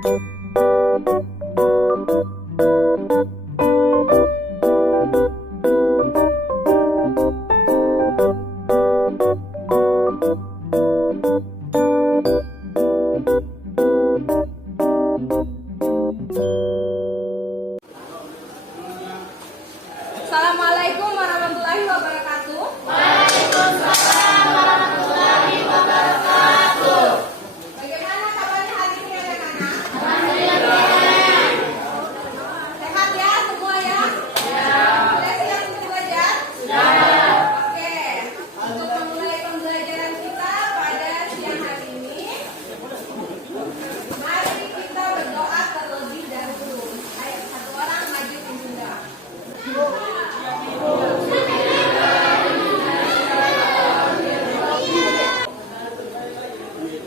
Assalamualaikum warahmatullahi wabarakatuh. Waalaikumsalam warahmatullahi wabarakatuh. Bagaimana kabarnya hari ini anak-anak? Alhamdulillah. Sehat ya semua ya? Sudah siap untuk belajar? Oke. Untuk memulai pembelajaran kita pada siang hari ini, mari kita berdoa terlebih dahulu. Ayo satu orang maju ke bunda.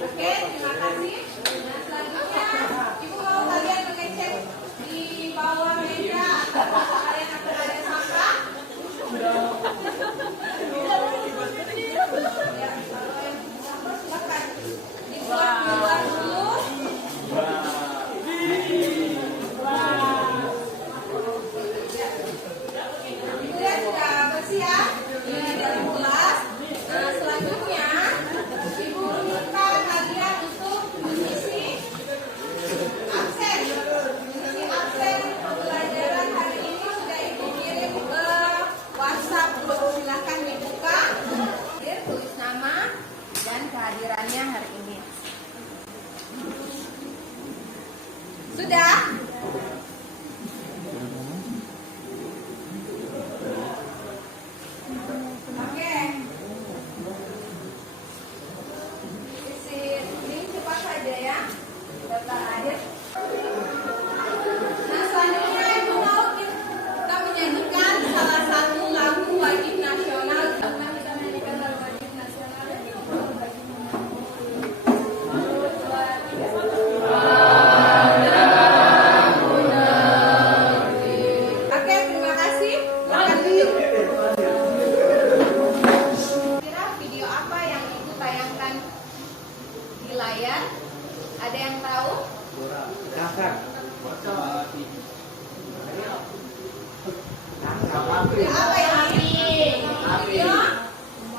Oke, terima kasih. Nah, selanjutnya, Ibu mau kalian mengecek di bawah meja apakah kalian akan ada sampah? Ya, kalau yang sampah silakan dibuat keluar dulu. Kemudian sudah bersih ya di dalam kelas. Nah, selanjutnya Ibu minta kalian untuk mengisi absen. Mengisi absen pembelajaran hari ini sudah Ibu kirim ke WhatsApp. Silahkan dibuka, tulis nama dan kehadirannya hari ini. Sudah? Oke. Isi ini cepat saja ya. Daftar akhir. Nah, selanjutnya Ibu mau kita menyanyikan salah satu lagu wajib nasional. Kita menyanyikan lagu wajib nasional. Oke, terima kasih. Kira video apa yang Ibu tayangkan di layar? Ada yang tahu? Video apa ini? Video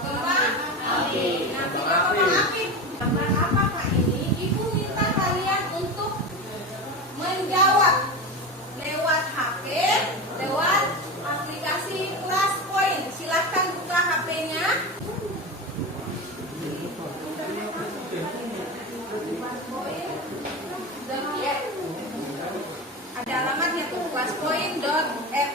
kembang api. Nah, video kembang api. Tentang apakah ini? Ibu minta kalian untuk menjawab lewat HP, lewat aplikasi ClassPoint. Silakan buka HP-nya. Ada alamatnya tuh, classpoint.app.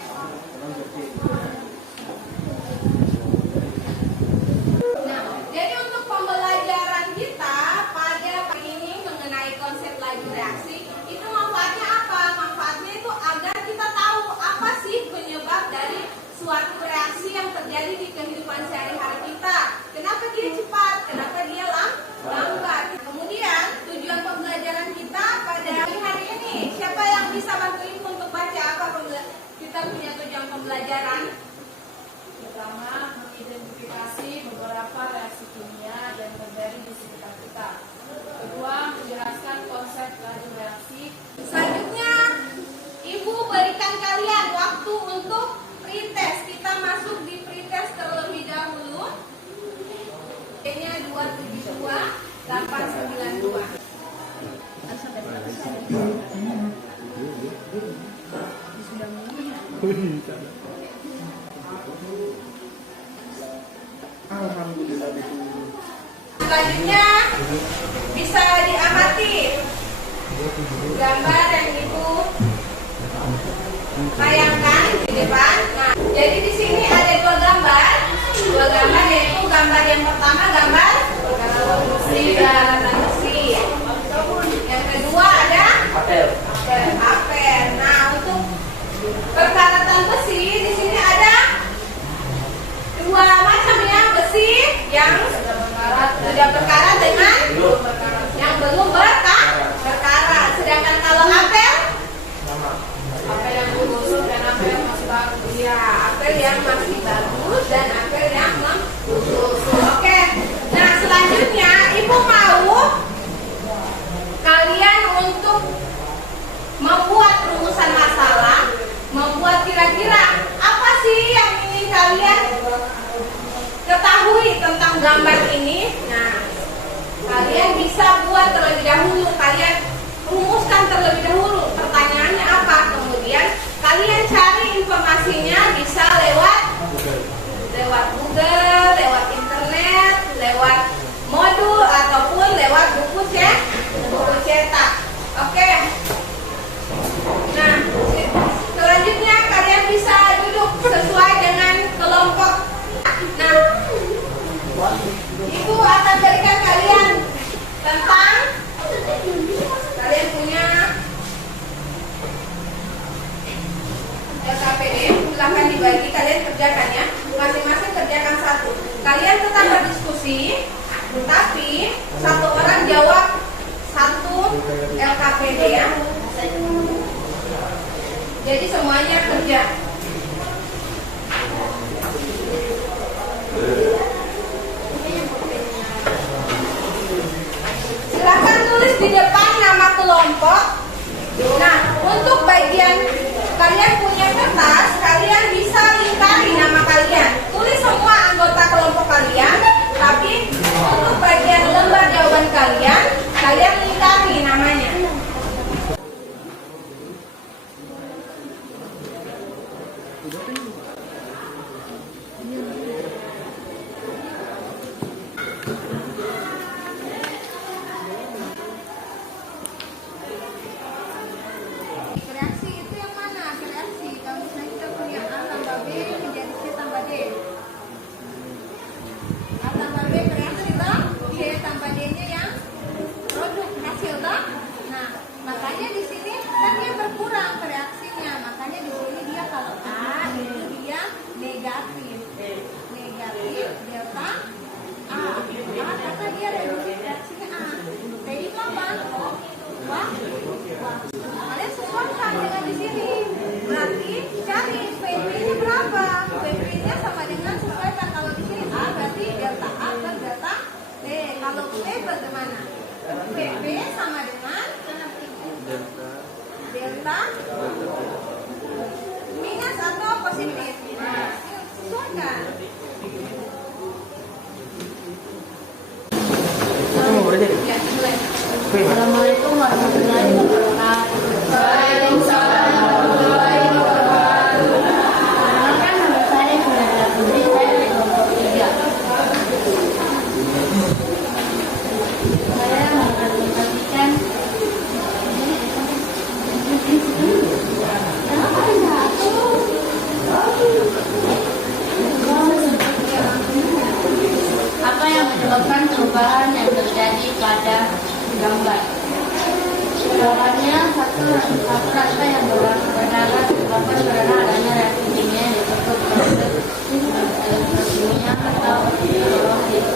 Nah, jadi untuk pembelajaran kita pada pagi ini mengenai konsep laju reaksi, itu manfaatnya apa? Manfaatnya itu agar kita tahu apa sih penyebab dari suatu reaksi yang terjadi di kehidupan sehari-hari kita. Kenapa dia cepat? Kenapa dia lambat? Kemudian tujuan pembelajaran kita pada hari ini, siapa yang bisa bantu Ibu untuk baca apa kita punya tujuan pembelajaran? Pertama, mengidentifikasi beberapa reaksi kimia yang terjadi di sekitar kita. Kedua, menjelaskan konsep laju reaksi. Selanjutnya, Ibu berikan kalian waktu untuk pretest. Kita masuk di pretest terlebih dahulu. Ini 272 892. Selanjutnya bisa diamati gambar yang Ibu tayangkan di depan. Nah, jadi di sini ada dua gambar yaitu gambar yang pertama gambar besi perkaratan besi. Yang kedua ada apel. Nah, untuk perkaratan besi di sini ada dua macam ya, besi yang sudah berkarat dengan yang belum berkarat. Sedangkan kalau apel Apel yang busuk dan apel yang masih bagus. ya, apel yang masih bagus dan apel yang membusuk. Oke. Nah, selanjutnya Ibu mau kerjakan ya. Masing-masing kerjakan satu. Kalian tetap berdiskusi, tapi satu orang jawab satu LKPD ya. Jadi semuanya kerja. Silakan tulis di depan nama kelompok. Nah, untuk bagian kalian punya kertas, kalian bisa lingkari nama kalian. Tulis semua anggota kelompok kalian, tapi untuk bagian lembar jawaban kalian, kalian lingkari namanya. Reaksi itu yang mana? Reaksi. Kalau misalnya kita punya A tambah B menjadi C tambah D. A tambah B bereaksi toh, C tambah D-nya yang produk hasil toh. Nah, makanya di sini kan dia berkurang reaksinya. Makanya di sini dia kalau A itu dia negatif. Negatif delta A. A karena dia reduksi reaksinya A. Jadi apa? Wah. Kalian sesuaikan dengan di sini. Berarti cari PP-nya berapa? PP-nya sama dengan sesuaikan. Kalau di sini A berarti delta A per delta B. Kalau B bagaimana? PP sama dengan delta minus atau positif. Nah, sesuaikan. Ya, mulai. Assalamualaikum warahmatullahi wabarakatuh. Waalaikumsalam warahmatullahi wabarakatuh. Perkenalkan, nama saya Nurul Putri, saya dari kelompok 3. Saya mempresentasikan apa yang menyebabkan perubahan yang terjadi pada gambar. Jawabannya satu rasa yang berdarah disebabkan karena adanya reaksi kimia yang disebut proses elektrokimia atau hidrolisis.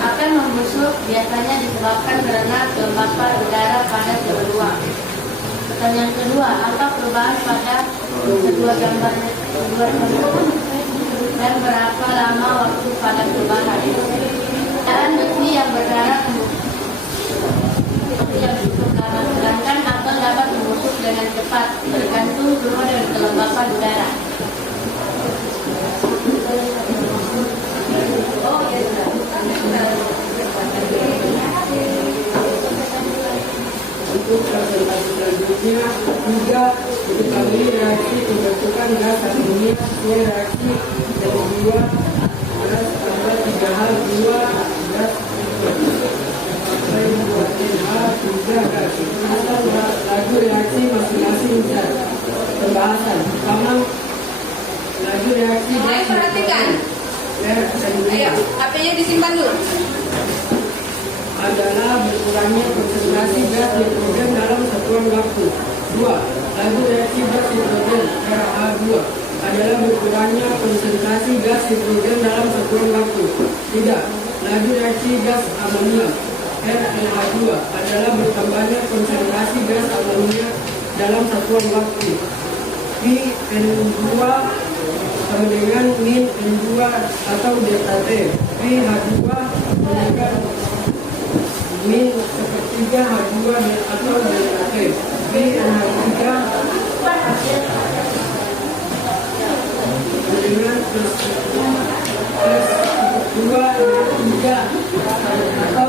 Akan membusuk biasanya disebabkan karena kelembapan udara pada CO2. Pertanyaan kedua, apa perubahan pada kedua gambar tersebut dan berapa lama waktu pada perubahan? Dan besi yang berdarah yang cukup lama, sedangkan apel dapat membusuk dengan cepat tergantung suhu dan kelembapan udara. Untuk presentasi selanjutnya, juga diketahui reaksi pembentukan gas amonia sesuai reaksi dari 2 gas tambah 3H2 gas sampai membuat NH3 gas. Asal laju reaksi masing-masing zat. Pembahasan pertama, laju reaksi Mulai gas perhatikan. R Ayo, HP-nya disimpan dulu. adalah berkurangnya konsentrasi gas nitrogen dalam satuan waktu. 2. Laju reaksi gas nitrogen RH2 adalah berkurangnya konsentrasi gas nitrogen dalam satuan waktu. 3. Laju reaksi gas amonia RNH2 adalah bertambahnya konsentrasi gas amonia dalam satuan waktu. N2 sama dengan min N2 atau delta T. H2 meningkat min sepertiga H2 atau delta T. NH3 dengan plus 2 3 atau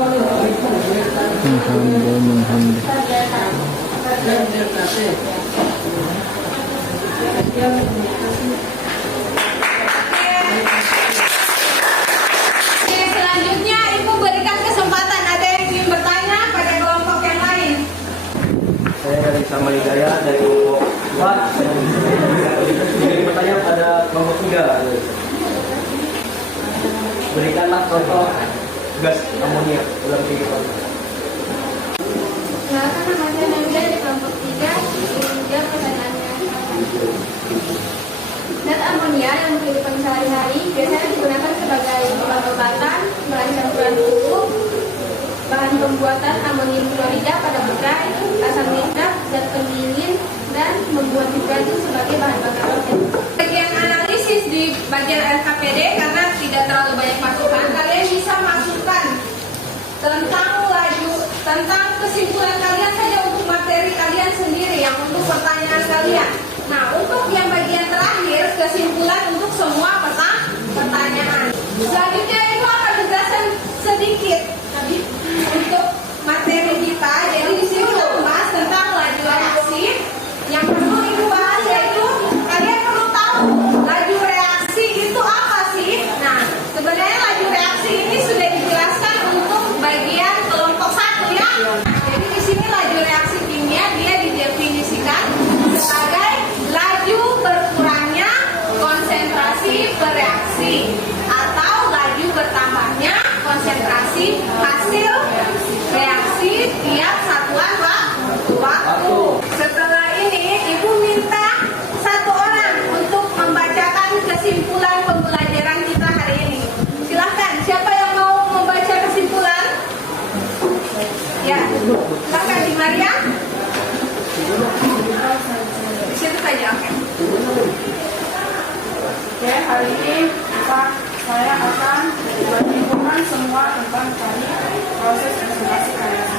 dan delta T. Oke, selanjutnya Ibu berikan kesempatan ada yang ingin bertanya pada kelompok yang lain. Saya dari Samaligaya dari kelompok 4. Jadi pertanyaan pada kelompok 3. Berikanlah contoh gas amonia dalam kehidupan. Silakan, nama saya Nadia dari kelompok 3. Jawab pertanyaannya. Zat amonia yang kehidupan sehari-hari biasanya digunakan sebagai obat-obatan, bahan campuran pupuk, bahan pembuatan amonium klorida pada bedai, asam nitrat, zat penggiling, dan membuat juga itu sebagai bahan bakar roket. Bagian analisis di bagian LKPD karena tidak terlalu banyak masukan, kalian bisa masukkan tentang kesimpulan kalian saja untuk materi kalian sendiri yang untuk pertanyaan kalian. Nah, untuk yang bagian terakhir kesimpulan untuk semua pertanyaan. Selanjutnya itu akan dijelaskan sedikit untuk materi kita. Jadi di sini kita membahas tentang laju reaksi. Yang perlu ibu bahas yaitu kalian perlu tahu laju reaksi itu apa sih? Nah, sebenarnya laju reaksi ini sudah dijelaskan untuk bagian kelompok 1 ya. Jadi di sini laju reaksi kimia dia didefinisikan sebagai laju berkurangnya konsentrasi bereaksi atau laju bertambahnya konsentrasi hasil reaksi tiap satuan waktu. Setelah ini ibu minta satu orang untuk membacakan kesimpulan pembelajaran kita hari ini. Silahkan, siapa yang mau membaca kesimpulan? Ya, silahkan di Maria. Di situ saja, oke. Oke, hari ini saya akan menyimpulkan semua tentang tadi proses presentasi kalian.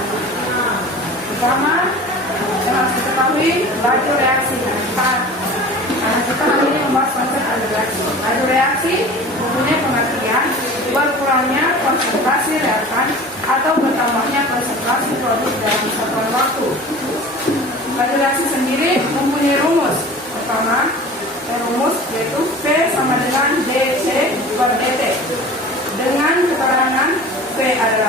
Pertama, yang harus diketahui laju reaksi. Karena kita hari ini membahas konsep laju reaksi. Laju reaksi mempunyai pengertian berkurangnya konsentrasi reakan atau bertambahnya konsentrasi produk dalam satuan waktu. Laju reaksi sendiri mempunyai rumus. Pertama, rumus yaitu V sama dengan dC per dt. Dengan keterangan V adalah